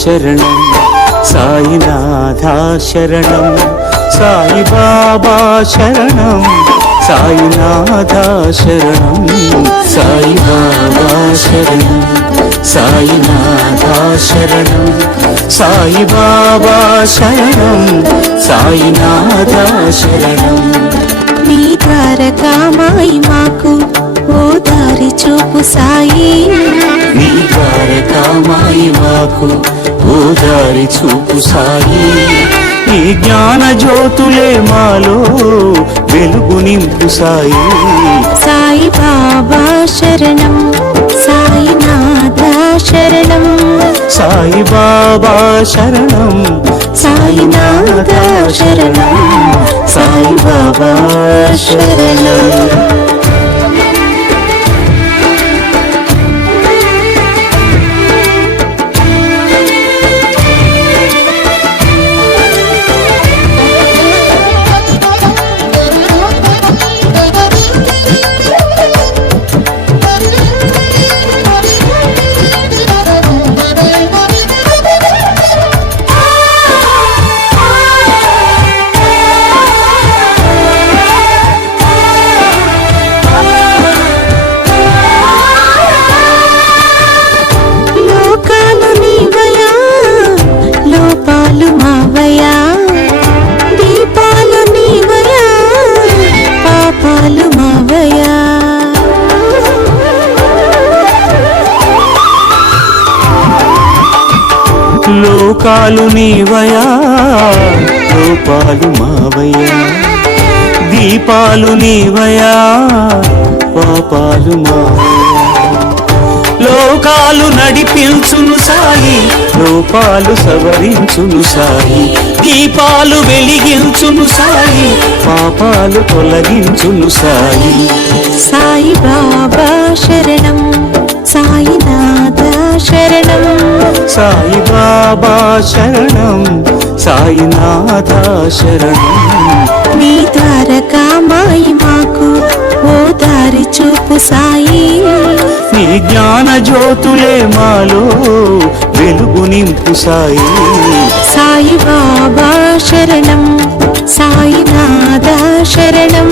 శరణం, సాయినాథా శరణం, సాయిబాబా శరణం, సాయినాథా శరణం, సాయిబాబా శరణం, సాయినాథా శరణం, సాయిబాబా శరణం, సాయినాథా శరణం. నీ ద్వారకామాయి మాకు ఓ దారి చూపు సాయి, నీ ద్వారకామాయి మాకు ఓ దారి చూపు సాయి. నీ జ్ఞాన జ్యోతులే మాలో వెలుగు నింపు సాయి. సాయి బాబా శరణం, సాయినాథా శరణం, సాయి బాబా శరణం, సాయినాథా శరణం, సాయి బాబా శరణం. లోకాలు నీవయా, లోపాలు మావయ్యా, దీపాలు నీవయా, పాపాలు మావయ్యా. లోకాలు నడిపించును సాయి, లోపాలు సవరించును సాయి, దీపాలు వెలిగించును సాయి, పాపాలు తొలగించును సాయి. సాయి బాబా శరణం, సాయినాథా శరణం, సాయి బాబా శరణం, సాయినాథా శరణం. నీ ద్వారకామాయి మాకు ఓ దారి చూపు సాయి, నీ జ్ఞాన జ్యోతులే మాలో వెలుగు నింపు సాయి. సాయి బాబా శరణం, సాయినాథా శరణం.